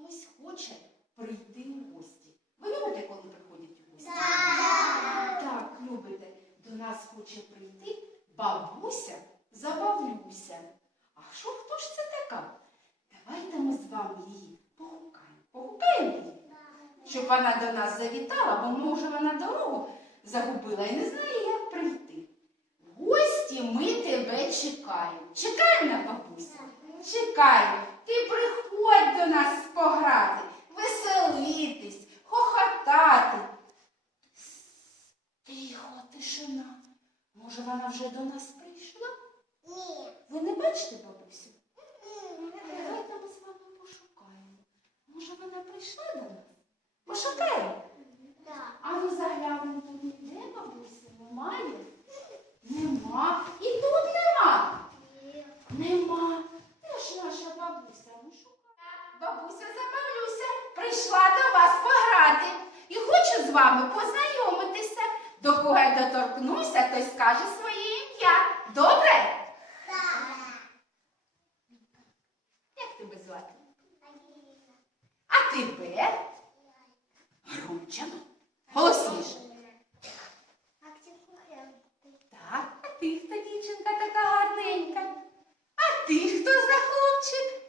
хтось хоче прийти у гості. Ви любите, коли приходять у гості? Так, любите. До нас хоче прийти бабуся Забавлюся. А що хто ж це така? Давайте ми з вами її погукаємо. Погукаємо її, щоб вона до нас завітала, бо може вона дорогу загубила і не знає, як прийти. В гості ми тебе чекаємо. Чекаємо на бабусю? Чекаємо. Ти приходь до нас пограти, веселитись, хохотати. Тихо, тишина. Може, вона вже до нас прийшла? Ви не бачите бабусю? Давайте ми з вами пошукаємо. Може, вона прийшла до нас? Пошукаємо. А ну заглянемо тут ніде бабусі немає? Нема. І тут нема. Нема. Де ж наша бабуся? Ну шукаємо. Бабуся забавлюся. Прийшла до вас пограти. І хочу з вами познайомитися. До кого я доторкнуся, той скаже своє ім'я. Добре? Так. Як тебе звати? А тебе? Грунчано. Голосніше. Так, а ти хто дівчинка така гарненька? А ти хто за хлопчик?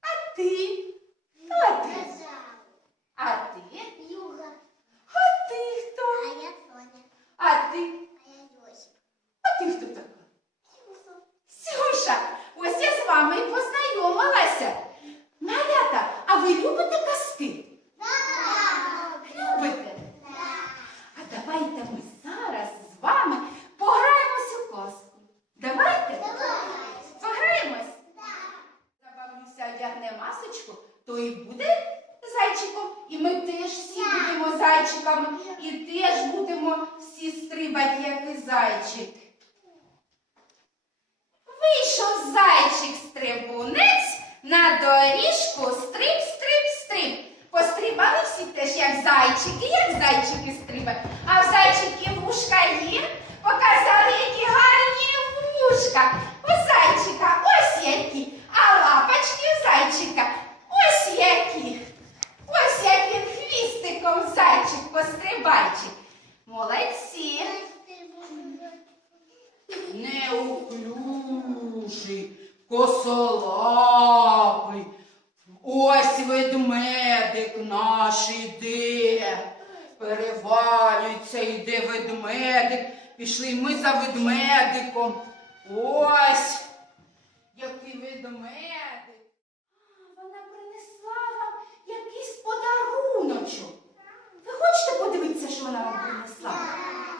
А ти? Хто ти? А ти? А ти хто? А ти? А ти хто така? Сюша, ось я з вами і познайомилася. Малята, а ви любите казки? Любите? А давайте ми зараз з вами пограємось у казку. Давайте? Пограємось? Забавлюся, одягне масочку, то і буде зайчиком. І ми теж всі будемо зайчиками. І теж будемо всі стрибати, як і зайчик. Вийшов зайчик-стрибунець на доріжку стрип, стрип, стрип. Пострибали всі теж, як зайчики, як зайчики стрибають. А в зайчиків вушка є. Показали, які гарні вушка. У зайчика ось які. А лапочки у зайчика ось які. Ось як він хвістиком зайчик пострибайчик. Молодці. Неуклюжий, косолапий. Ось ведмедик наш іде. Перевалюється, йде ведмедик. Пішли ми за ведмедиком. Ось, який ведмедик. Вона принесла вам якийсь подаруночок. Ви подивитися, що вона вам принесла?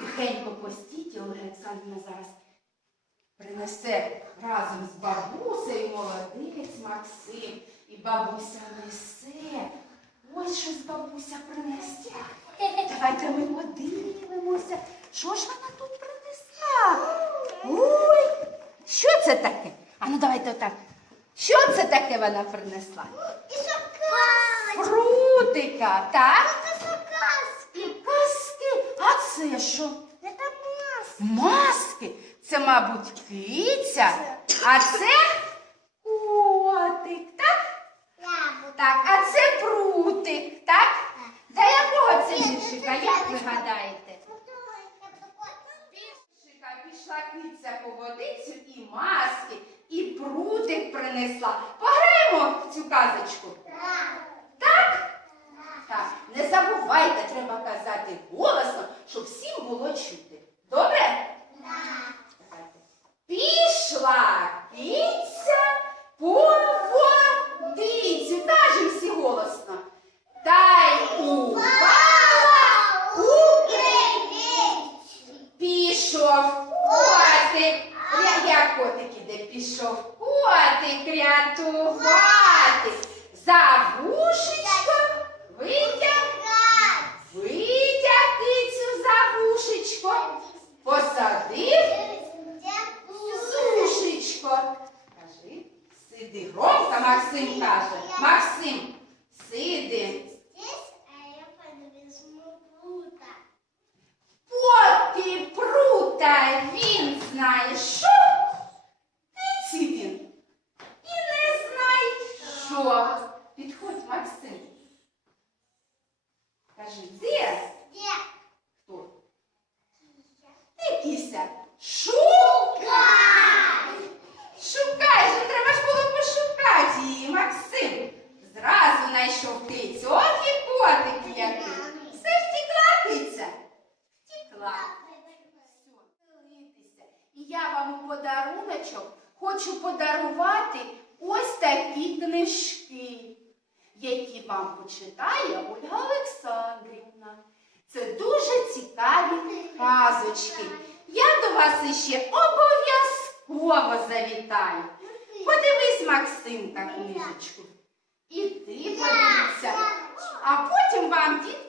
Тихенько постіть, Ольга Олександрівна зараз принесе разом з бабусею молодець Максим. І бабуся несе. Ось щось бабуся принесла. Давайте ми подивимося. Що ж вона тут принесла? Ой, що це таке? А ну давайте отак. Що це таке вона принесла? Фрутика, так? Казки. А це що? Маски. Це, мабуть, киця. А це котик, так? Так, а це прутик, так? Для якого це віршика, як ви гадаєте? Віршика пішла киця по водицю і маски, і прутик принесла. Пограємо в цю казочку. Так? Так, не забувайте, треба казати голосно, щоб всім було чути. Добре? Пішла киця по водицю. Кажемо всі голосно. Та й упала у Пішов котик. Я, як котик іде, пішов котик рятувати. За вушечко витяг, що? Підходь, Максим. Кажи, де? Де? Хто? Ти кіся. Шукай! Шукай, що треба ж було пошукати її, Максим. Зразу знайшов птицю. Ох і котики які. Все втікла птиця. Втікла. Все, І я вам у подаруночок хочу подарувати ось такі книжки, які вам почитає Ольга Олександрівна. Це дуже цікаві казочки. Я до вас іще обов'язково завітаю. Подивись, Максимка, книжечку. І ти подивися. А потім вам передадуть